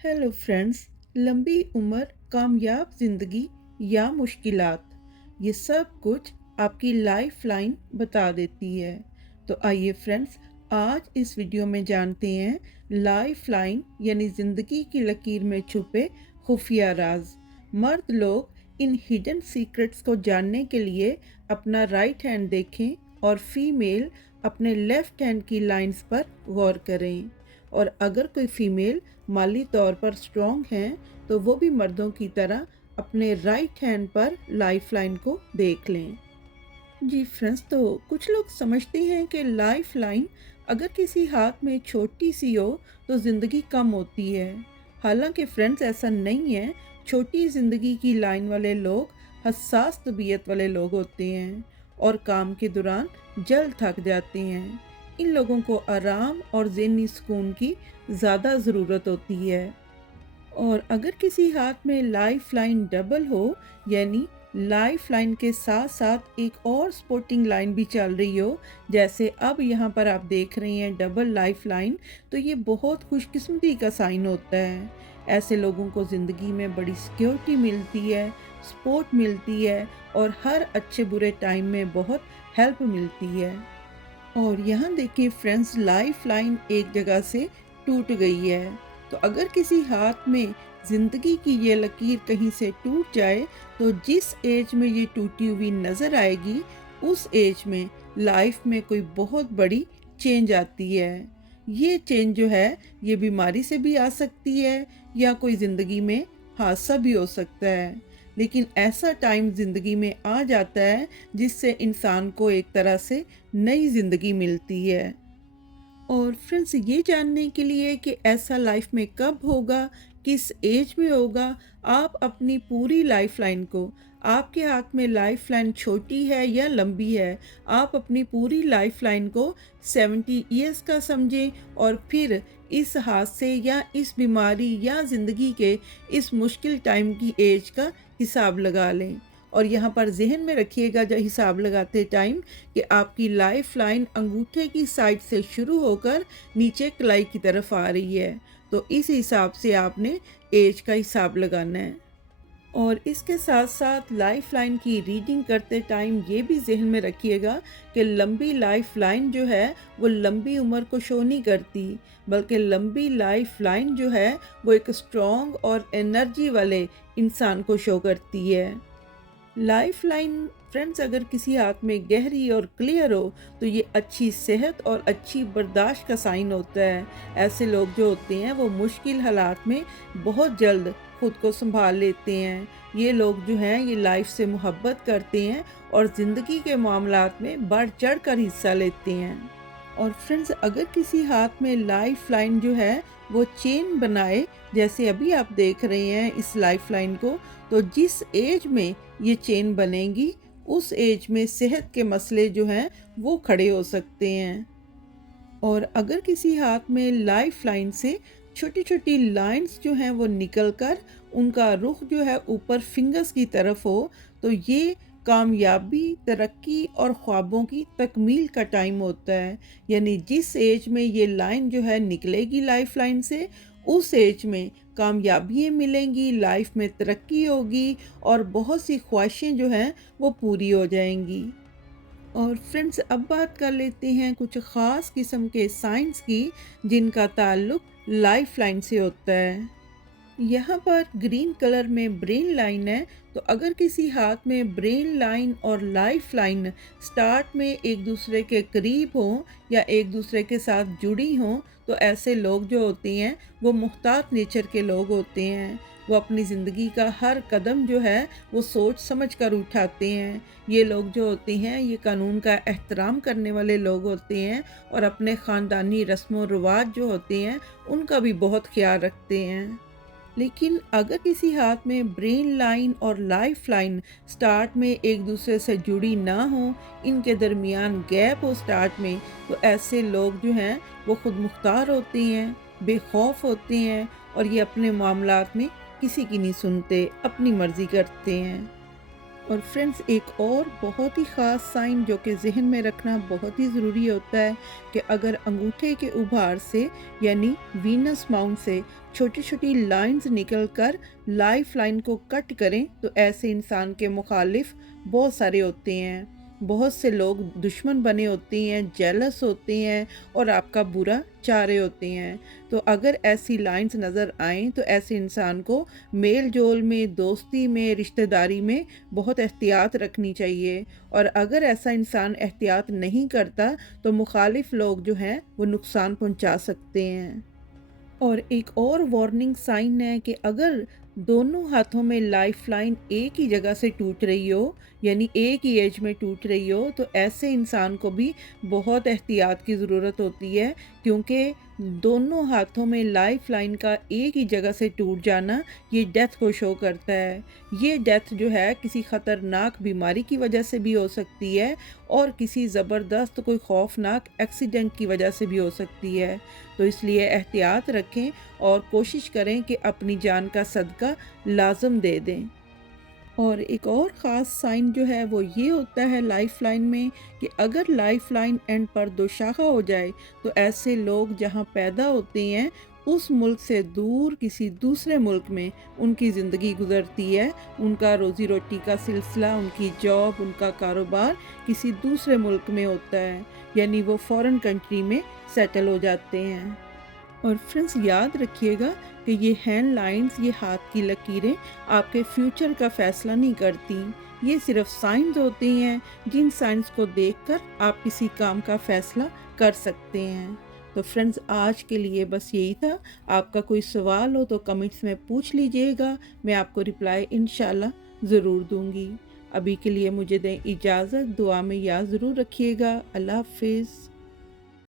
Hello friends. लंबी उम्र, कामयाब ज़िंदगी या मुश्किलात, ये सब कुछ आपकी लाइफ लाइन बता देती है। तो आइए फ्रेंड्स, आज इस वीडियो में जानते हैं लाइफ लाइन यानी ज़िंदगी की लकीर में छुपे खुफिया राज। मर्द लोग इन हिडन सीक्रेट्स को जानने के लिए अपना राइट हैंड देखें और फीमेल अपने लेफ्ट हैंड की लाइंस पर गौर करें। और अगर कोई फीमेल माली तौर पर स्ट्रॉन्ग हैं तो वो भी मर्दों की तरह अपने राइट हैंड पर लाइफ लाइन को देख लें। जी फ्रेंड्स, तो कुछ लोग समझते हैं कि लाइफ लाइन अगर किसी हाथ में छोटी सी हो तो ज़िंदगी कम होती है। हालांकि फ्रेंड्स, ऐसा नहीं है। छोटी ज़िंदगी की लाइन वाले लोग हसास तबीयत वाले लोग होते हैं और काम के दौरान जल्द थक जाते हैं। इन लोगों को आराम और ज़हनी सुकून की ज़्यादा ज़रूरत होती है। और अगर किसी हाथ में लाइफ लाइन डबल हो, यानी लाइफ लाइन के साथ साथ एक और सपोर्टिंग लाइन भी चल रही हो, जैसे अब यहाँ पर आप देख रहे हैं डबल लाइफ लाइन, तो ये बहुत खुशकिस्मती का साइन होता है। ऐसे लोगों को ज़िंदगी में बड़ी सिक्योरिटी मिलती है, सपोर्ट मिलती है और हर अच्छे बुरे टाइम में बहुत हेल्प मिलती है। और यहाँ देखिए फ्रेंड्स, लाइफ लाइन एक जगह से टूट गई है। तो अगर किसी हाथ में ज़िंदगी की ये लकीर कहीं से टूट जाए तो जिस एज में ये टूटी हुई नज़र आएगी, उस एज में लाइफ में कोई बहुत बड़ी चेंज आती है। ये चेंज जो है, ये बीमारी से भी आ सकती है या कोई ज़िंदगी में हादसा भी हो सकता है। लेकिन ऐसा टाइम ज़िंदगी में आ जाता है जिससे इंसान को एक तरह से नई ज़िंदगी मिलती है। और फ्रेंड्स, ये जानने के लिए कि ऐसा लाइफ में कब होगा, किस एज में होगा, आप अपनी पूरी लाइफ लाइन को, आपके हाथ में लाइफ लाइन छोटी है या लंबी है, आप अपनी पूरी लाइफ लाइन को 70 ईयर्स का समझें और फिर इस हादसे या इस बीमारी या ज़िंदगी के इस मुश्किल टाइम की एज का हिसाब लगा लें। और यहाँ पर जहन में रखिएगा जब हिसाब लगाते टाइम कि आपकी लाइफ लाइन अंगूठे की साइड से शुरू होकर नीचे कलाई की तरफ आ रही है। तो इस हिसाब से आपने एज का हिसाब लगाना है। और इसके साथ साथ लाइफ लाइन की रीडिंग करते टाइम ये भी जहन में रखिएगा कि लंबी लाइफ लाइन जो है वो लंबी उम्र को शो नहीं करती, बल्कि लंबी लाइफ लाइन जो है वो एक स्ट्रॉन्ग और एनर्जी वाले इंसान को शो करती है। लाइफ लाइन फ्रेंड्स अगर किसी हाथ में गहरी और क्लियर हो तो ये अच्छी सेहत और अच्छी बर्दाश्त का साइन होता है। ऐसे लोग जो होते हैं वो मुश्किल हालात में बहुत जल्द खुद को संभाल लेते हैं। ये लोग जो हैं ये लाइफ से मोहब्बत करते हैं और ज़िंदगी के मामलात में बढ़ चढ़ कर हिस्सा लेते हैं। और फ्रेंड्स, अगर किसी हाथ में लाइफ लाइन जो है वो चेन बनाए, जैसे अभी आप देख रहे हैं इस लाइफ लाइन को, तो जिस एज में ये चेन बनेगी उस एज में सेहत के मसले जो हैं वो खड़े हो सकते हैं। और अगर किसी हाथ में लाइफ लाइन से छोटी छोटी लाइंस जो हैं वो निकल कर उनका रुख जो है ऊपर फिंगर्स की तरफ हो, तो ये कामयाबी, तरक्की और ख्वाबों की तकमील का टाइम होता है। यानी जिस एज में ये लाइन जो है निकलेगी लाइफ लाइन से, उस एज में कामयाबियाँ मिलेंगी, लाइफ में तरक्की होगी और बहुत सी ख्वाहिशें जो हैं वो पूरी हो जाएंगी। और फ्रेंड्स, अब बात कर लेते हैं कुछ ख़ास किस्म के साइंस की जिनका ताल्लुक लाइफ लाइन से होता है। यहाँ पर ग्रीन कलर में ब्रेन लाइन है। तो अगर किसी हाथ में ब्रेन लाइन और लाइफ लाइन स्टार्ट में एक दूसरे के करीब हों या एक दूसरे के साथ जुड़ी हों, तो ऐसे लोग जो होते हैं वो मुख्तार नेचर के लोग होते हैं। वो अपनी ज़िंदगी का हर कदम जो है वो सोच समझ कर उठाते हैं। ये लोग जो होते हैं ये कानून का एहतराम करने वाले लोग होते हैं और अपने ख़ानदानी रस्म व रिवाज जो होते हैं उनका भी बहुत ख्याल रखते हैं। लेकिन अगर किसी हाथ में ब्रेन लाइन और लाइफ लाइन स्टार्ट में एक दूसरे से जुड़ी ना हो, इनके दरमियान गैप हो स्टार्ट में, तो ऐसे लोग जो हैं वो खुद मुख्तार होते हैं, बेखौफ होते हैं और ये अपने मामलात में किसी की नहीं सुनते, अपनी मर्ज़ी करते हैं। اور فرینڈس ایک اور بہت ہی خاص سائن جو کہ ذہن میں رکھنا بہت ہی ضروری ہوتا ہے کہ اگر انگوٹھے کے ابھار سے یعنی وینس ماؤنٹ سے چھوٹی چھوٹی لائنز نکل کر لائف لائن کو کٹ کریں تو ایسے انسان کے مخالف بہت سارے ہوتے ہیں، بہت سے لوگ دشمن بنے ہوتے ہیں، جیلس ہوتے ہیں اور آپ کا برا چاہ رہے ہوتے ہیں۔ تو اگر ایسی لائنز نظر آئیں تو ایسے انسان کو میل جول میں، دوستی میں، رشتہ داری میں بہت احتیاط رکھنی چاہیے، اور اگر ایسا انسان احتیاط نہیں کرتا تو مخالف لوگ جو ہیں وہ نقصان پہنچا سکتے ہیں۔ اور ایک اور وارننگ سائن ہے کہ اگر دونوں ہاتھوں میں لائف لائن ایک ہی جگہ سے ٹوٹ رہی ہو، یعنی ایک ہی ایج میں ٹوٹ رہی ہو، تو ایسے انسان کو بھی بہت احتیاط کی ضرورت ہوتی ہے، کیونکہ دونوں ہاتھوں میں لائف لائن کا ایک ہی جگہ سے ٹوٹ جانا یہ ڈیتھ کو شو کرتا ہے۔ یہ ڈیتھ جو ہے کسی خطرناک بیماری کی وجہ سے بھی ہو سکتی ہے اور کسی زبردست کوئی خوفناک ایکسیڈنٹ کی وجہ سے بھی ہو سکتی ہے۔ تو اس لیے احتیاط رکھیں اور کوشش کریں کہ اپنی جان کا صدقہ لازم دے دیں۔ اور ایک اور خاص سائن جو ہے وہ یہ ہوتا ہے لائف لائن میں کہ اگر لائف لائن اینڈ پر دوشاخہ ہو جائے تو ایسے لوگ جہاں پیدا ہوتے ہیں اس ملک سے دور کسی دوسرے ملک میں ان کی زندگی گزرتی ہے، ان کا روزی روٹی کا سلسلہ، ان کی جاب، ان کا کاروبار کسی دوسرے ملک میں ہوتا ہے، یعنی وہ فورن کنٹری میں سیٹل ہو جاتے ہیں۔ اور فرینڈس یاد رکھیے گا کہ یہ ہینڈ لائنز، یہ ہاتھ کی لکیریں آپ کے فیوچر کا فیصلہ نہیں کرتی، یہ صرف سائنز ہوتے ہیں جن سائنز کو دیکھ کر آپ کسی کام کا فیصلہ کر سکتے ہیں۔ تو فرینڈس آج کے لیے بس یہی تھا، آپ کا کوئی سوال ہو تو کمنٹس میں پوچھ لیجئے گا، میں آپ کو رپلائی انشاءاللہ ضرور دوں گی۔ ابھی کے لیے مجھے دیں اجازت، دعا میں یاد ضرور رکھیے گا۔ اللہ حافظ۔